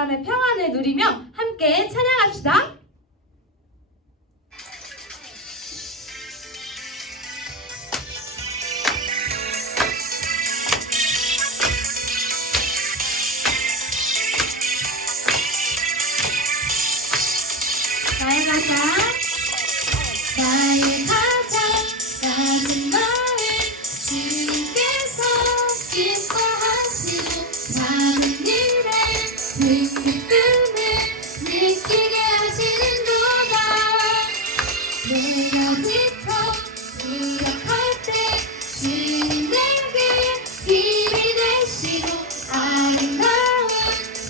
마음의 평안을 누리며 함께 찬양합시다. 나의 가장 작은 마음 주님께서 기뻐하시고 작은 일에 큰 기쁨을 느끼게 하시는도다. 내가 지쳐 무력할 때 주님 내게 힘이 되시고 아름다운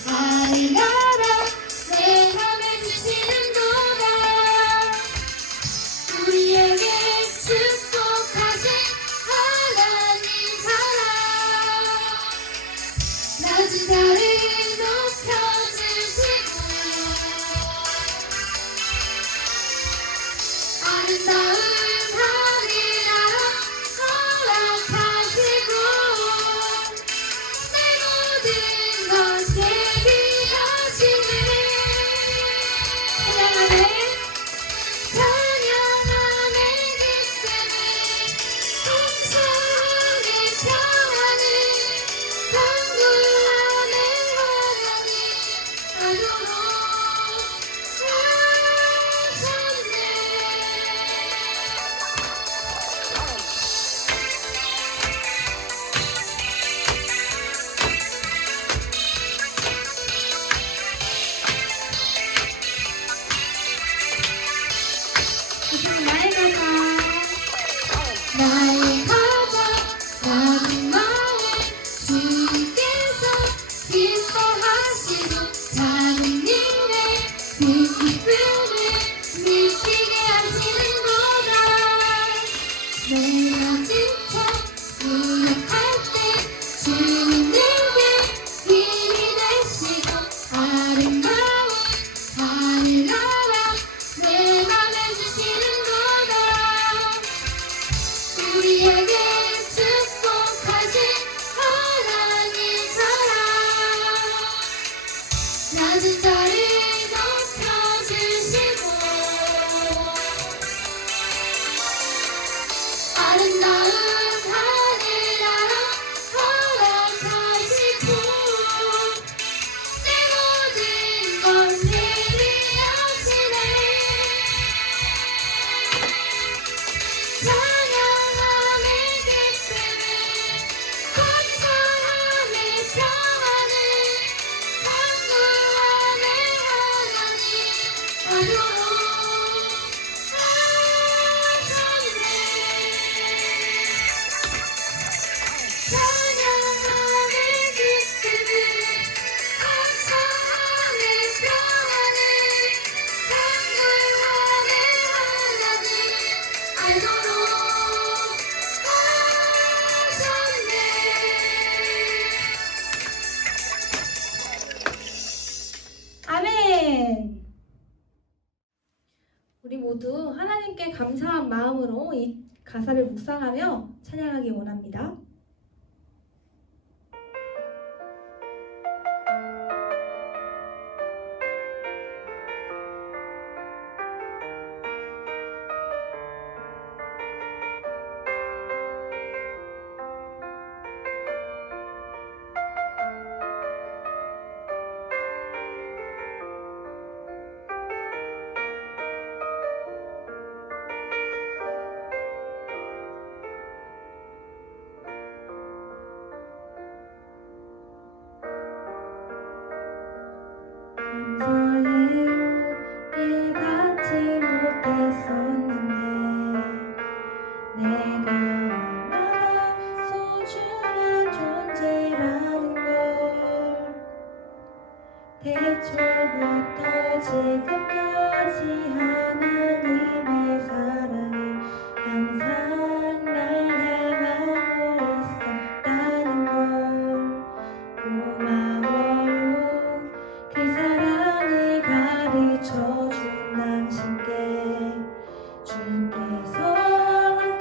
아름다운 내 맘에 주시는도다. 우리에게 축복하신 하나님 사랑 낮은 달을 높여주시고 아름다운 하늘나라 허락하시고 내 모든 것 대비하시네. 찬양하네 기쁨을 감사하네 평안을 간구하네 하나님 아도록 하셨네. 나의 가장 작은 마음 주님께서 기뻐하시고 작은 일에 큰 기쁨을 느끼게 하시는도다. 내가 지쳐 무력할 때 주님 내게 힘이 되시고 아름다운 하늘나라 내 맘에 주시는도다. 우리에게 축복하신 하나님 사랑 낮은 자를 높여주시고 아름다운 하늘나라 허락하시고 내 모든 것 대리하시네. 찬양하네 기쁨을 감사하네 평안을 간구하네 하나님 아도록 하셨네. 찬양하네 기쁨을 감사하네 평안을 간구하네 하나님 알도록 하셨네. 아멘. 우리 모두 하나님께 감사한 마음으로 이 가사를 묵상하며 찬양하기 원합니다. 태초부터 지금까지 하나님의 사랑이 항상 날 향하고 있었다는 걸 고마워요. 그 사랑을 가르쳐준 당신께 주께서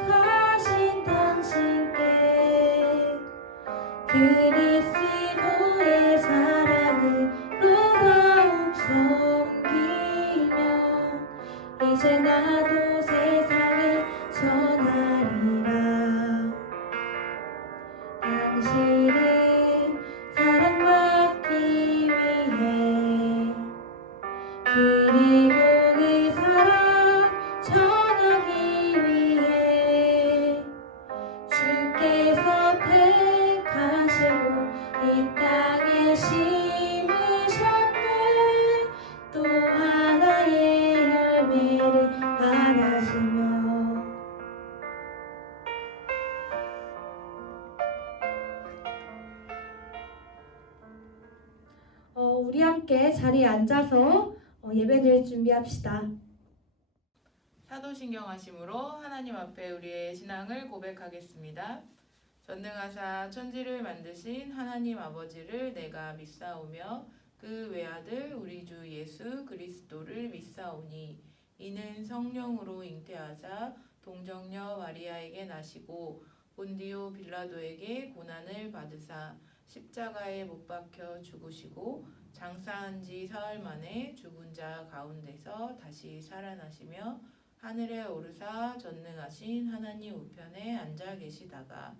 허락하신 당신께 그리스도의 사랑으로 우리 함께 자리에 앉아서 예배드릴 준비합시다. 사도신경하심으로 하나님 앞에 우리의 신앙을 고백하겠습니다. 전능하사 천지를 만드신 하나님 아버지를 내가 믿사오며 그 외아들 우리 주 예수 그리스도를 믿사오니 이는 성령으로 잉태하사 동정녀 마리아에게 나시고 본디오 빌라도에게 고난을 받으사 십자가에 못 박혀 죽으시고 장사한 지 사흘 만에 죽은 자 가운데서 다시 살아나시며 하늘에 오르사 전능하신 하나님 우편에 앉아 계시다가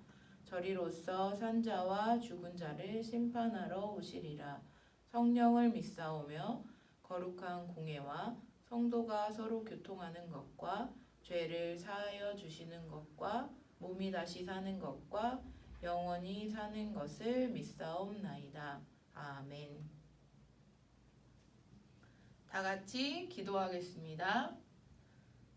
저리로서 산자와 죽은 자를 심판하러 오시리라. 성령을 믿사오며 거룩한 공회와 성도가 서로 교통하는 것과 죄를 사하여 주시는 것과 몸이 다시 사는 것과 영원히 사는 것을 믿사옵나이다. 아멘. 다 같이 기도하겠습니다.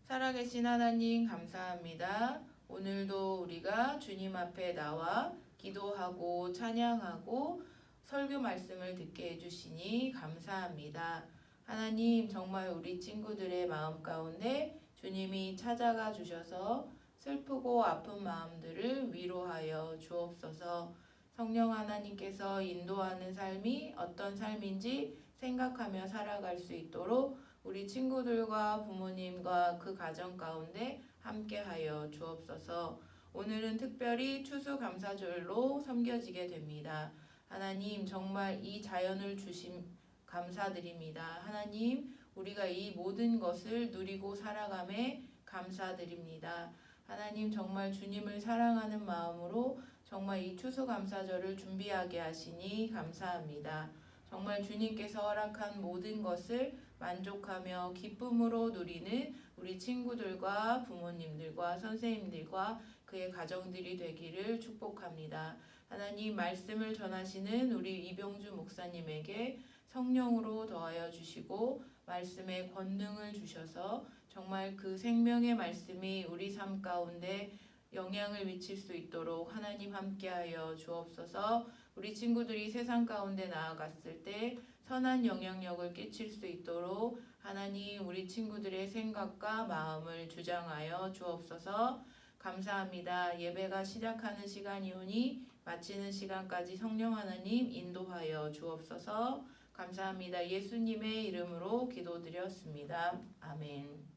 살아계신 하나님 감사합니다. 오늘도 우리가 주님 앞에 나와 기도하고 찬양하고 설교 말씀을 듣게 해주시니 감사합니다. 하나님 정말 우리 친구들의 마음 가운데 주님이 찾아가 주셔서 슬프고 아픈 마음들을 위로하여 주옵소서. 성령 하나님께서 인도하는 삶이 어떤 삶인지 생각하며 살아갈 수 있도록 우리 친구들과 부모님과 그 가정 가운데 함께하여 주옵소서. 오늘은 특별히 추수감사절로 섬겨지게 됩니다. 하나님 정말 이 자연을 주심 감사드립니다. 하나님 우리가 이 모든 것을 누리고 살아감에 감사드립니다. 하나님 정말 주님을 사랑하는 마음으로 정말 이 추수감사절을 준비하게 하시니 감사합니다. 정말 주님께서 허락한 모든 것을 만족하며 기쁨으로 누리는 우리 친구들과 부모님들과 선생님들과 그의 가정들이 되기를 축복합니다. 하나님 말씀을 전하시는 우리 이병주 목사님에게 성령으로 더하여 주시고 말씀의 권능을 주셔서 정말 그 생명의 말씀이 우리 삶 가운데 영향을 미칠 수 있도록 하나님 함께하여 주옵소서. 우리 친구들이 세상 가운데 나아갔을 때 선한 영향력을 끼칠 수 있도록 하나님 우리 친구들의 생각과 마음을 주장하여 주옵소서. 감사합니다. 예배가 시작하는 시간이오니 마치는 시간까지 성령 하나님 인도하여 주옵소서. 감사합니다. 예수님의 이름으로 기도드렸습니다. 아멘.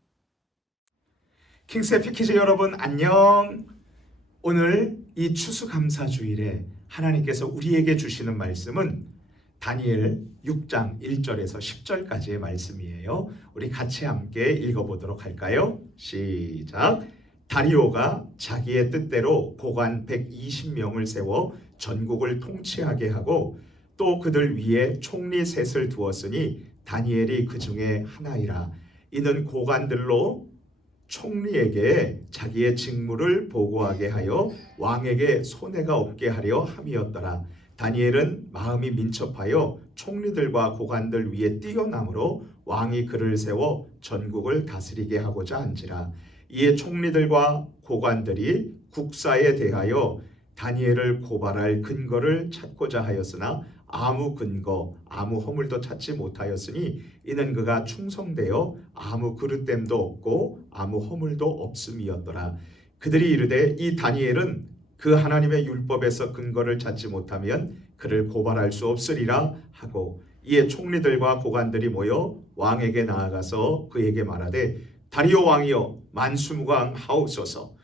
킹스의 피키즈 여러분 안녕. 오늘 이 추수감사주일에 하나님께서 우리에게 주시는 말씀은 다니엘 6장 1절에서 10절까지의 말씀이에요. 우리 같이 함께 읽어보도록 할까요? 시작. 다리오가 자기의 뜻대로 고관 120명을 세워 전국을 통치하게 하고 또 그들 위에 총리 셋을 두었으니 다니엘이 그 중에 하나이라. 이는 고관들로 총리에게 자기의 직무를 보고하게 하여 왕에게 손해가 없게 하려 함이었더라. 다니엘은 마음이 민첩하여 총리들과 고관들 위에 뛰어남으로 왕이 그를 세워 전국을 다스리게 하고자 한지라. 이에 총리들과 고관들이 국사에 대하여 다니엘을 고발할 근거를 찾고자 하였으나 아무 근거, 아무 허물도 찾지 못하였으니 이는 그가 충성되어 아무 그릇됨도 없고 아무 허물도 없음이었더라. 그들이 이르되 이 다니엘은 그 하나님의 율법에서 근거를 찾지 못하면 그를 고발할 수 없으리라 하고 이에 총리들과 고관들이 모여 왕에게 나아가서 그에게 말하되 다리오 왕이여 만수무강하옵소서.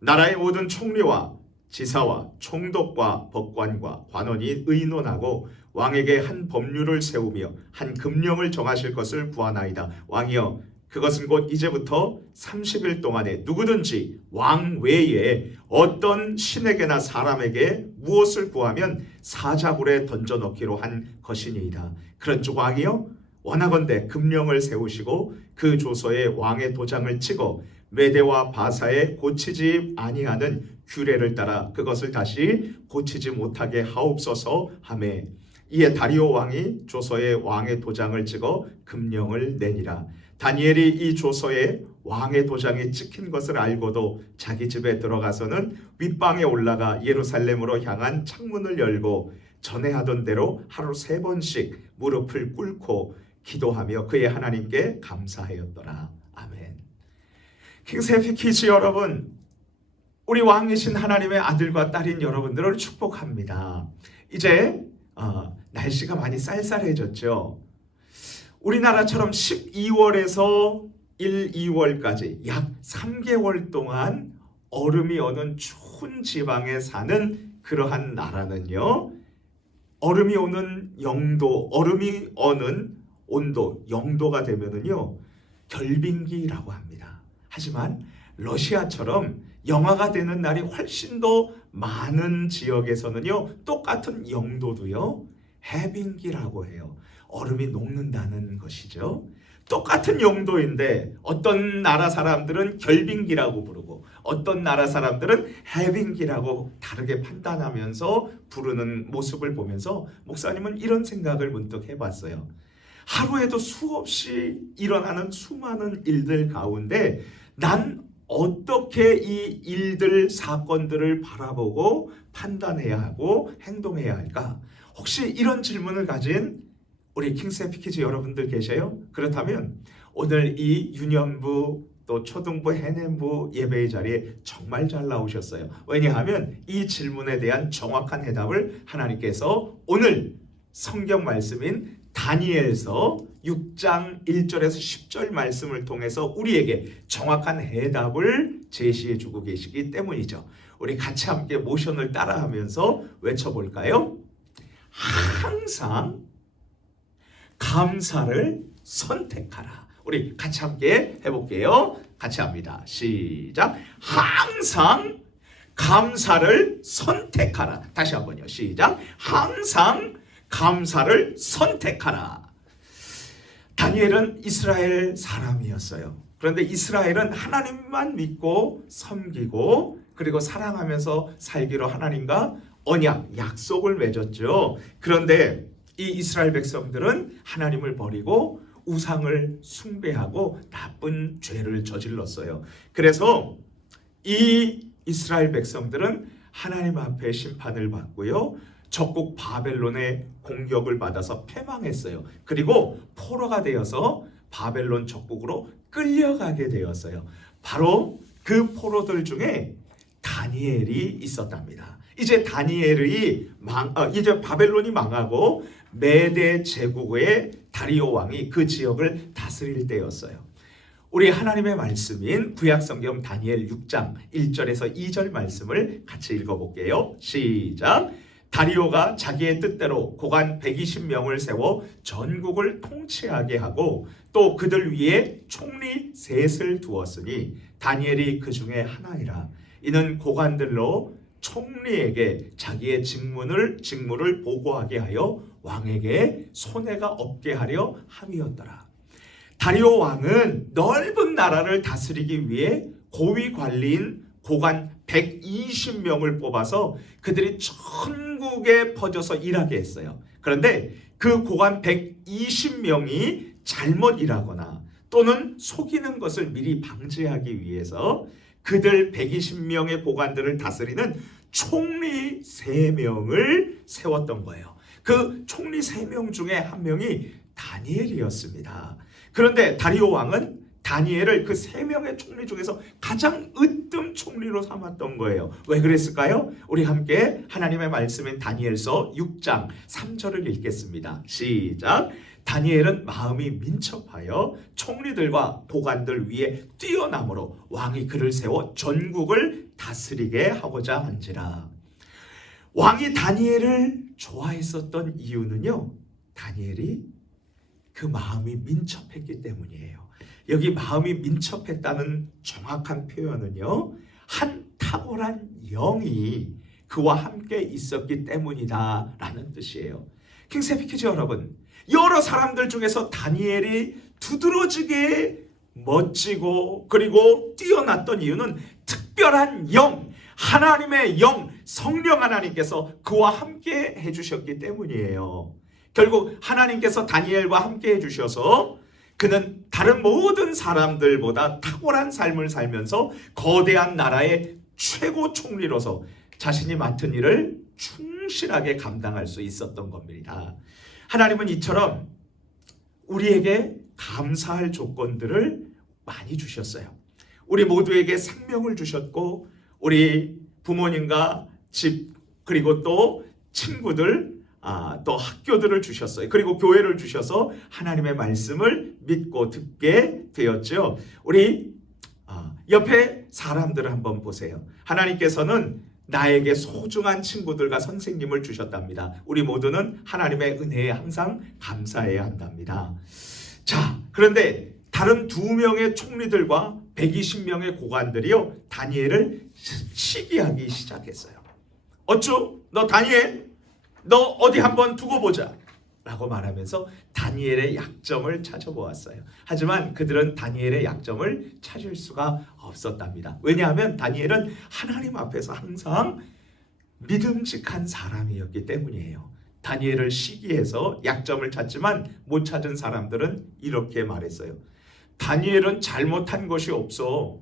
나라의 모든 총리와 지사와 총독과 법관과 관원이 의논하고 왕에게 한 법률을 세우며 한 금령을 정하실 것을 구하나이다. 왕이여 그것은 곧 이제부터 30일 동안에 누구든지 왕 외에 어떤 신에게나 사람에게 무엇을 구하면 사자굴에 던져넣기로 한 것이니이다. 그런즉 왕이여 원하건대 금령을 세우시고 그 조서에 왕의 도장을 찍어 메대와 바사에 고치지 아니하는 규례를 따라 그것을 다시 고치지 못하게 하옵소서 하매 이에 다리오 왕이 조서에 왕의 도장을 찍어 금령을 내니라. 다니엘이 이 조서에 왕의 도장이 찍힌 것을 알고도 자기 집에 들어가서는 윗방에 올라가 예루살렘으로 향한 창문을 열고 전에 하던 대로 하루 3번씩 무릎을 꿇고 기도하며 그의 하나님께 감사하였더라. 아멘. 킹세피 키즈 여러분, 우리 왕이신 하나님의 아들과 딸인 여러분들을 축복합니다. 이제 날씨가 많이 쌀쌀해졌죠. 우리나라처럼 12월에서 1, 2월까지 약 3개월 동안 얼음이 오는 추운 지방에 사는 그러한 나라는요, 얼음이 오는 영도, 얼음이 오는 온도, 영도가 되면은요 결빙기라고 합니다. 하지만 러시아처럼 영하가 되는 날이 훨씬 더 많은 지역에서는요 똑같은 영도도요 해빙기라고 해요. 얼음이 녹는다는 것이죠. 똑같은 영도인데 어떤 나라 사람들은 결빙기라고 부르고 어떤 나라 사람들은 해빙기라고 다르게 판단하면서 부르는 모습을 보면서 목사님은 이런 생각을 문득 해봤어요. 하루에도 수없이 일어나는 수많은 일들 가운데 난 어떻게 이 일들, 사건들을 바라보고 판단해야 하고 행동해야 할까? 혹시 이런 질문을 가진 우리 킹세피 키즈 여러분들 계세요? 그렇다면 오늘 이 유년부 또 초등부 해냄부 예배의 자리에 정말 잘 나오셨어요. 왜냐하면 이 질문에 대한 정확한 해답을 하나님께서 오늘 성경 말씀인 다니엘서 6장 1절에서 10절 말씀을 통해서 우리에게 정확한 해답을 제시해 주고 계시기 때문이죠. 우리 같이 함께 모션을 따라하면서 외쳐볼까요? 항상 감사를 선택하라. 우리 같이 함께 해볼게요. 같이 합니다. 시작. 항상 감사를 선택하라. 다시 한번요. 시작. 항상 감사를 선택하라. 다니엘은 이스라엘 사람이었어요. 그런데 이스라엘은 하나님만 믿고 섬기고 그리고 사랑하면서 살기로 하나님과 언약, 약속을 맺었죠. 그런데 이 이스라엘 백성들은 하나님을 버리고 우상을 숭배하고 나쁜 죄를 저질렀어요. 그래서 이 이스라엘 백성들은 하나님 앞에 심판을 받고요. 적국 바벨론의 공격을 받아서 패망했어요. 그리고 포로가 되어서 바벨론 적국으로 끌려가게 되었어요. 바로 그 포로들 중에 다니엘이 있었답니다. 이제 이제 바벨론이 망하고 메대 제국의 다리오 왕이 그 지역을 다스릴 때였어요. 우리 하나님의 말씀인 구약성경 다니엘 6장 1절에서 2절 말씀을 같이 읽어볼게요. 시작. 다리오가 자기의 뜻대로 고관 120명을 세워 전국을 통치하게 하고 또 그들 위에 총리 셋을 두었으니 다니엘이 그 중에 하나이라. 이는 고관들로 총리에게 자기의 직무를 보고하게 하여 왕에게 손해가 없게 하려 함이었더라. 다리오 왕은 넓은 나라를 다스리기 위해 고위 관리인 고관 120명을 뽑아서 그들이 전국에 퍼져서 일하게 했어요. 그런데 그 고관 120명이 잘못 일하거나 또는 속이는 것을 미리 방지하기 위해서 그들 120명의 고관들을 다스리는 총리 3명을 세웠던 거예요. 그 총리 3명 중에 한 명이 다니엘이었습니다. 그런데 다리오 왕은 다니엘을 그 3명의 총리 중에서 가장 으뜸 총리로 삼았던 거예요. 왜 그랬을까요? 우리 함께 하나님의 말씀인 다니엘서 6장 3절을 읽겠습니다. 시작. 다니엘은 마음이 민첩하여 총리들과 고관들 위에 뛰어남으로 왕이 그를 세워 전국을 다스리게 하고자 한지라. 왕이 다니엘을 좋아했었던 이유는요, 다니엘이 그 마음이 민첩했기 때문이에요. 여기 마음이 민첩했다는 정확한 표현은요, 한 탁월한 영이 그와 함께 있었기 때문이다 라는 뜻이에요. 킹세피 키즈 여러분, 여러 사람들 중에서 다니엘이 두드러지게 멋지고 그리고 뛰어났던 이유는 특별한 영, 하나님의 영, 성령 하나님께서 그와 함께 해주셨기 때문이에요. 결국 하나님께서 다니엘과 함께 해주셔서 그는 다른 모든 사람들보다 탁월한 삶을 살면서 거대한 나라의 최고 총리로서 자신이 맡은 일을 충실하게 감당할 수 있었던 겁니다. 하나님은 이처럼 우리에게 감사할 조건들을 많이 주셨어요. 우리 모두에게 생명을 주셨고, 우리 부모님과 집, 그리고 또 친구들, 또 학교들을 주셨어요. 그리고 교회를 주셔서 하나님의 말씀을 믿고 듣게 되었죠. 우리 옆에 사람들을 한번 보세요. 하나님께서는 나에게 소중한 친구들과 선생님을 주셨답니다. 우리 모두는 하나님의 은혜에 항상 감사해야 한답니다. 자, 그런데 다른 2명의 총리들과 120명의 고관들이요, 다니엘을 시기하기 시작했어요. 어쭈? 너 다니엘? 너 어디 한번 두고 보자 라고 말하면서 다니엘의 약점을 찾아보았어요. 하지만 그들은 다니엘의 약점을 찾을 수가 없었답니다. 왜냐하면 다니엘은 하나님 앞에서 항상 믿음직한 사람이었기 때문이에요. 다니엘을 시기해서 약점을 찾지만 못 찾은 사람들은 이렇게 말했어요. 다니엘은 잘못한 것이 없어.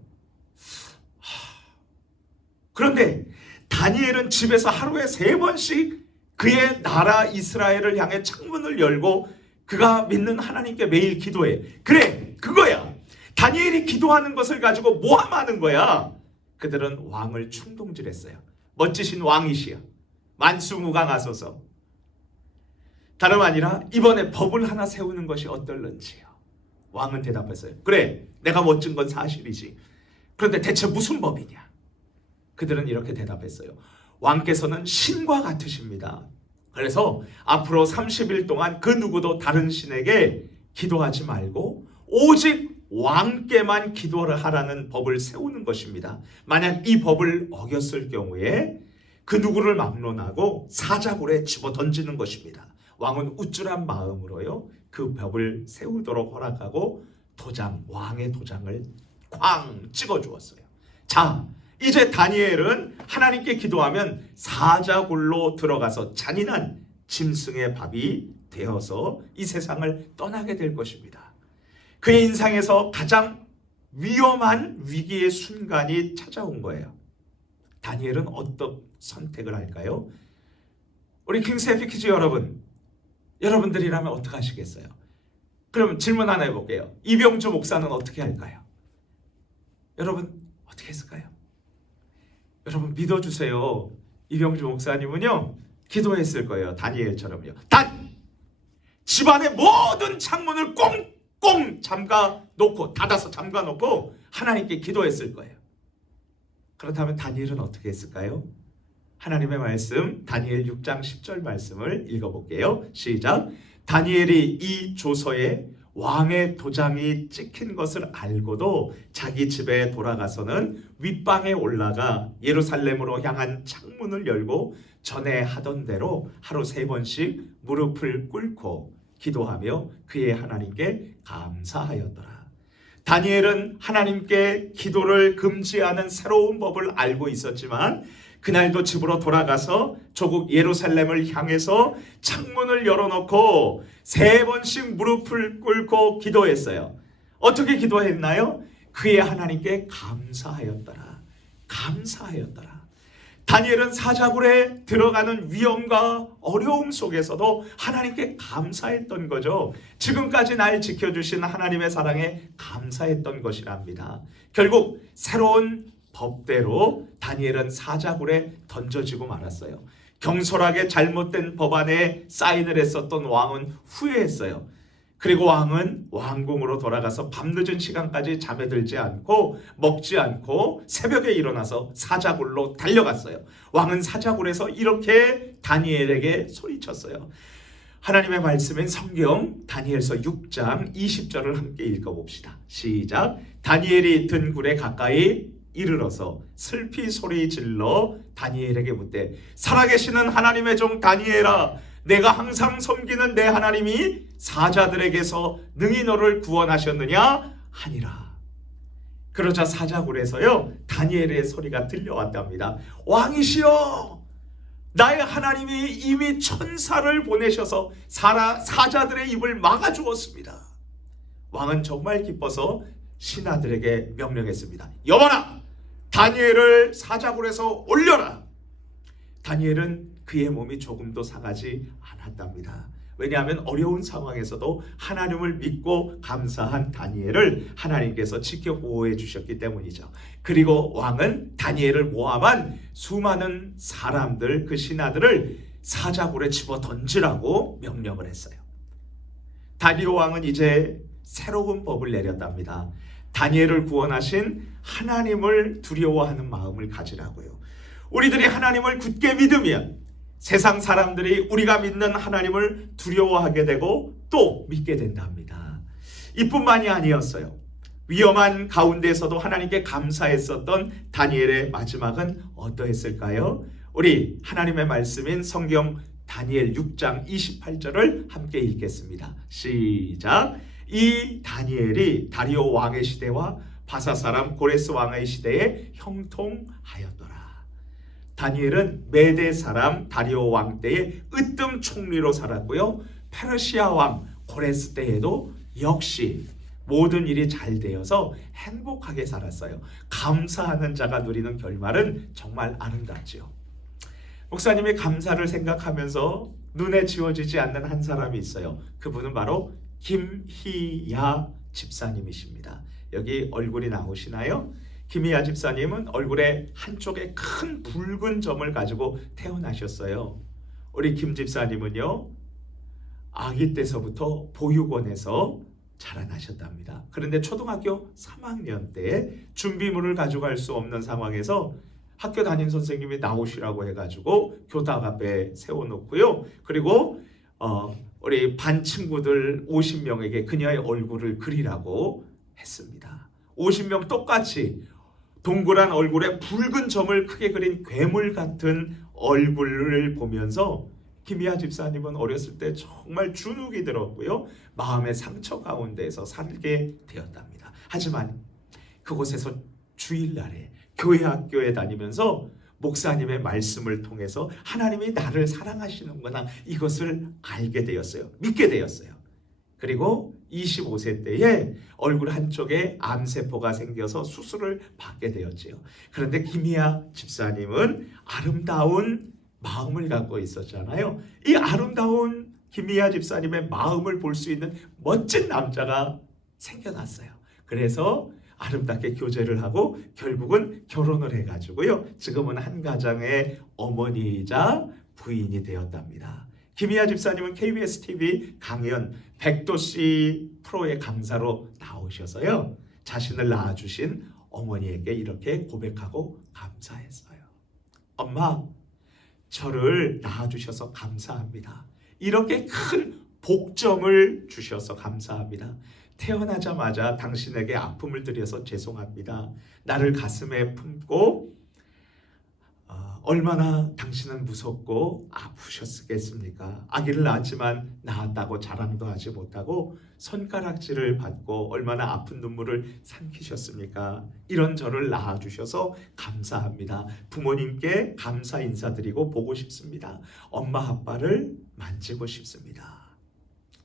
그런데 다니엘은 집에서 하루에 3번씩 그의 나라 이스라엘을 향해 창문을 열고 그가 믿는 하나님께 매일 기도해. 그래, 그거야. 다니엘이 기도하는 것을 가지고 모함하는 거야. 그들은 왕을 충동질했어요. 멋지신 왕이시여, 만수무강하소서. 다름 아니라 이번에 법을 하나 세우는 것이 어떨는지요. 왕은 대답했어요. 그래, 내가 멋진 건 사실이지. 그런데 대체 무슨 법이냐? 그들은 이렇게 대답했어요. 왕께서는 신과 같으십니다. 그래서 앞으로 30일 동안 그 누구도 다른 신에게 기도하지 말고 오직 왕께만 기도를 하라는 법을 세우는 것입니다. 만약 이 법을 어겼을 경우에 그 누구를 막론하고 사자굴에 집어 던지는 것입니다. 왕은 우쭐한 마음으로요, 그 법을 세우도록 허락하고 왕의 도장을 쾅 찍어 주었어요. 자, 이제 다니엘은 하나님께 기도하면 사자굴로 들어가서 잔인한 짐승의 밥이 되어서 이 세상을 떠나게 될 것입니다. 그의 인생에서 가장 위험한 위기의 순간이 찾아온 거예요. 다니엘은 어떤 선택을 할까요? 우리 킹스해피 퀴즈 여러분들이라면 어떻게 하시겠어요? 그럼 질문 하나 해볼게요. 이병주 목사는 어떻게 할까요? 여러분 어떻게 했을까요? 여러분 믿어주세요. 이병주 목사님은요, 기도했을 거예요. 다니엘처럼요. 집안의 모든 창문을 꽁꽁 닫아서 잠가 놓고 하나님께 기도했을 거예요. 그렇다면 다니엘은 어떻게 했을까요? 하나님의 말씀, 다니엘 6장 10절 말씀을 읽어볼게요. 시작. 다니엘이 이 조서에 왕의 도장이 찍힌 것을 알고도 자기 집에 돌아가서는 윗방에 올라가 예루살렘으로 향한 창문을 열고 전에 하던 대로 하루 3번씩 무릎을 꿇고 기도하며 그의 하나님께 감사하였더라. 다니엘은 하나님께 기도를 금지하는 새로운 법을 알고 있었지만 그날도 집으로 돌아가서 조국 예루살렘을 향해서 창문을 열어놓고 3번씩 무릎을 꿇고 기도했어요. 어떻게 기도했나요? 그의 하나님께 감사하였더라. 다니엘은 사자굴에 들어가는 위험과 어려움 속에서도 하나님께 감사했던 거죠. 지금까지 날 지켜주신 하나님의 사랑에 감사했던 것이랍니다. 결국 새로운 법대로 다니엘은 사자굴에 던져지고 말았어요. 경솔하게 잘못된 법안에 사인을 했었던 왕은 후회했어요. 그리고 왕은 왕궁으로 돌아가서 밤늦은 시간까지 잠에 들지 않고 먹지 않고 새벽에 일어나서 사자굴로 달려갔어요. 왕은 사자굴에서 이렇게 다니엘에게 소리쳤어요. 하나님의 말씀인 성경 다니엘서 6장 20절을 함께 읽어봅시다. 시작. 다니엘이 든 굴에 가까이 이르러서 슬피 소리 질러 다니엘에게 묻되 살아계시는 하나님의 종 다니엘아, 내가 항상 섬기는 내 하나님이 사자들에게서 능히 너를 구원하셨느냐 하니라. 그러자 사자굴에서요 다니엘의 소리가 들려왔답니다. 왕이시여, 나의 하나님이 이미 천사를 보내셔서 사자들의 입을 막아주었습니다. 왕은 정말 기뻐서 신하들에게 명령했습니다. 여봐라, 다니엘을 사자굴에서 올려라. 다니엘은 그의 몸이 조금도 상하지 않았답니다. 왜냐하면 어려운 상황에서도 하나님을 믿고 감사한 다니엘을 하나님께서 지켜 보호해 주셨기 때문이죠. 그리고 왕은 다니엘을 모함한 수많은 사람들, 그 신하들을 사자굴에 집어 던지라고 명령을 했어요. 다리오 왕은 이제 새로운 법을 내렸답니다. 다니엘을 구원하신 하나님을 두려워하는 마음을 가지라고요. 우리들이 하나님을 굳게 믿으면 세상 사람들이 우리가 믿는 하나님을 두려워하게 되고 또 믿게 된답니다. 이뿐만이 아니었어요. 위험한 가운데서도 하나님께 감사했었던 다니엘의 마지막은 어떠했을까요? 우리 하나님의 말씀인 성경 다니엘 6장 28절을 함께 읽겠습니다. 시작. 이 다니엘이 다리오 왕의 시대와 바사 사람 고레스 왕의 시대에 형통하였더라. 다니엘은 메대 사람 다리오 왕 때에 으뜸 총리로 살았고요. 페르시아 왕 고레스 때에도 역시 모든 일이 잘 되어서 행복하게 살았어요. 감사하는 자가 누리는 결말은 정말 아름답지요. 목사님이 감사를 생각하면서 눈에 지워지지 않는 한 사람이 있어요. 그분은 바로 김희야 집사님이십니다. 여기 얼굴이 나오시나요? 김희야 집사님은 얼굴에 한쪽에 큰 붉은 점을 가지고 태어나셨어요. 우리 김 집사님은요, 아기 때서부터 보육원에서 자라나셨답니다. 그런데 초등학교 3학년 때 준비물을 가져갈 수 없는 상황에서 학교 담임 선생님이 나오시라고 해가지고 교탁 앞에 세워놓고요. 그리고 우리 반 친구들 50명에게 그녀의 얼굴을 그리라고 했습니다. 50명 똑같이 동그란 얼굴에 붉은 점을 크게 그린 괴물 같은 얼굴을 보면서 김희아 집사님은 어렸을 때 정말 주눅이 들었고요. 마음의 상처 가운데에서 살게 되었답니다. 하지만 그곳에서 주일날에 교회 학교에 다니면서 목사님의 말씀을 통해서 하나님이 나를 사랑하시는구나, 이것을 알게 되었어요. 믿게 되었어요. 그리고 25세 때에 얼굴 한쪽에 암세포가 생겨서 수술을 받게 되었지요. 그런데 김희아 집사님은 아름다운 마음을 갖고 있었잖아요. 이 아름다운 김희아 집사님의 마음을 볼 수 있는 멋진 남자가 생겨났어요. 그래서 아름답게 교제를 하고 결국은 결혼을 해가지고요. 지금은 한 가정의 어머니이자 부인이 되었답니다. 김희아 집사님은 KBS TV 강연 백도씨 프로의 강사로 나오셔서요. 자신을 낳아주신 어머니에게 이렇게 고백하고 감사했어요. 엄마, 저를 낳아주셔서 감사합니다. 이렇게 큰 복점을 주셔서 감사합니다. 태어나자마자 당신에게 아픔을 드려서 죄송합니다. 나를 가슴에 품고 얼마나 당신은 무섭고 아프셨겠습니까? 아기를 낳았지만 낳았다고 자랑도 하지 못하고 손가락질을 받고 얼마나 아픈 눈물을 삼키셨습니까? 이런 저를 낳아주셔서 감사합니다. 부모님께 감사 인사드리고 보고 싶습니다. 엄마 아빠를 만지고 싶습니다.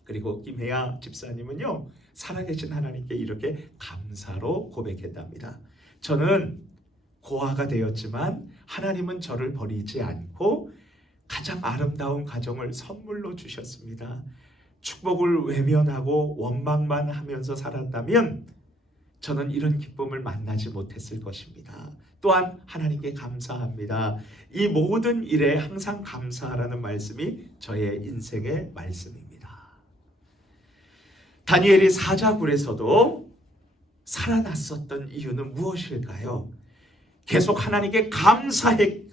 그리고 김혜아 집사님은요, 살아계신 하나님께 이렇게 감사로 고백했답니다. 저는 고아가 되었지만 하나님은 저를 버리지 않고 가장 아름다운 가정을 선물로 주셨습니다. 축복을 외면하고 원망만 하면서 살았다면 저는 이런 기쁨을 만나지 못했을 것입니다. 또한 하나님께 감사합니다. 이 모든 일에 항상 감사하라는 말씀이 저의 인생의 말씀입니다. 다니엘이 사자굴에서도 살아났었던 이유는 무엇일까요? 계속 하나님께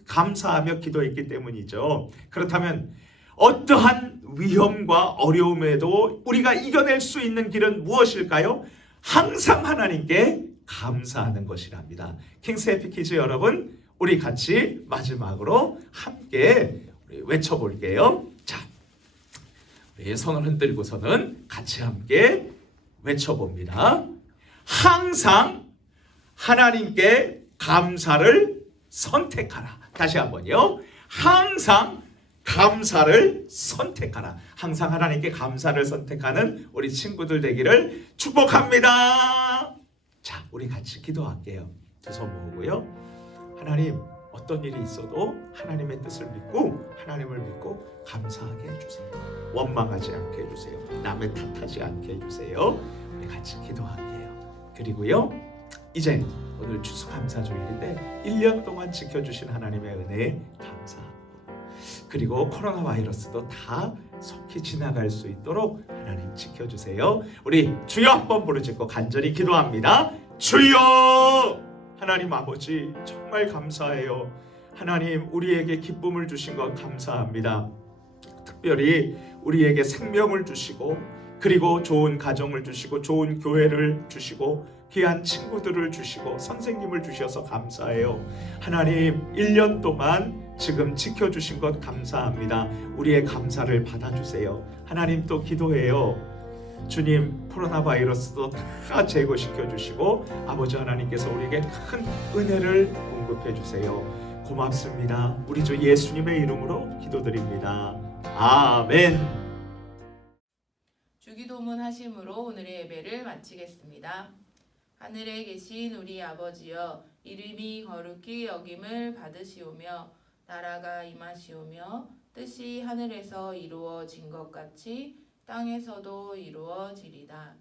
감사하며 기도했기 때문이죠. 그렇다면 어떠한 위험과 어려움에도 우리가 이겨낼 수 있는 길은 무엇일까요? 항상 하나님께 감사하는 것이랍니다. 킹스 해피 키즈 여러분, 우리 같이 마지막으로 함께 외쳐볼게요. 자, 우리 손을 흔들고서는 같이 함께 외쳐봅니다. 항상 하나님께 감사를 선택하라. 다시 한번요. 항상 감사를 선택하라. 항상 하나님께 감사를 선택하는 우리 친구들 되기를 축복합니다. 자, 우리 같이 기도할게요. 두 손 모으고요. 하나님 어떤 일이 있어도 하나님의 뜻을 믿고 하나님을 믿고 감사하게 해주세요. 원망하지 않게 해주세요. 남의 탓하지 않게 해주세요. 우리 같이 기도할게요. 그리고요, 이제 오늘 추수감사주일인데 1년 동안 지켜주신 하나님의 은혜에 감사하고, 그리고 코로나 바이러스도 다 속히 지나갈 수 있도록 하나님 지켜주세요. 우리 주여 한번 부르짖고 간절히 기도합니다. 주여! 하나님 아버지 정말 감사해요. 하나님 우리에게 기쁨을 주신 것 감사합니다. 특별히 우리에게 생명을 주시고, 그리고 좋은 가정을 주시고, 좋은 교회를 주시고, 귀한 친구들을 주시고, 선생님을 주셔서 감사해요. 하나님 1년 동안 지금 지켜주신 것 감사합니다. 우리의 감사를 받아주세요. 하나님 또 기도해요. 주님 코로나 바이러스도 다 제거시켜 주시고 아버지 하나님께서 우리에게 큰 은혜를 공급해 주세요. 고맙습니다. 우리 주 예수님의 이름으로 기도드립니다. 아멘. 주기도문 하심으로 오늘의 예배를 마치겠습니다. 하늘에 계신 우리 아버지여, 이름이 거룩히 여김을 받으시오며 나라가 임하시오며 뜻이 하늘에서 이루어진 것 같이 땅에서도 이루어지리다.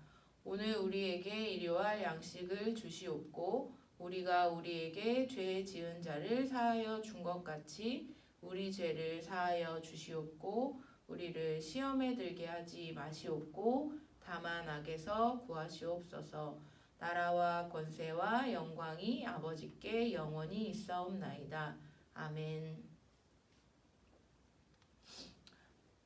오늘 우리에게 일용할 양식을 주시옵고, 우리가 우리에게 죄 지은 자를 사하여 준 것 같이 우리 죄를 사하여 주시옵고, 우리를 시험에 들게 하지 마시옵고, 다만 악에서 구하시옵소서. 나라와 권세와 영광이 아버지께 영원히 있사옵나이다. 아멘.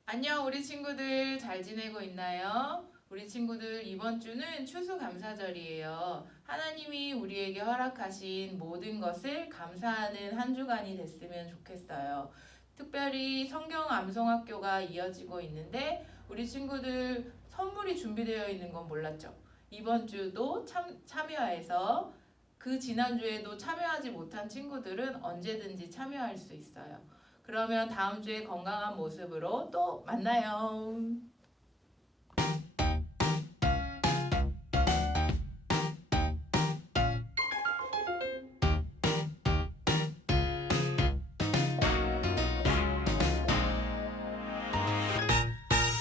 안녕, 우리 친구들 잘 지내고 있나요? 우리 친구들 이번 주는 추수감사절이에요. 하나님이 우리에게 허락하신 모든 것을 감사하는 한 주간이 됐으면 좋겠어요. 특별히 성경 암송학교가 이어지고 있는데 우리 친구들 선물이 준비되어 있는 건 몰랐죠? 이번 주도 참여해서 그 지난주에도 참여하지 못한 친구들은 언제든지 참여할 수 있어요. 그러면 다음 주에 건강한 모습으로 또 만나요.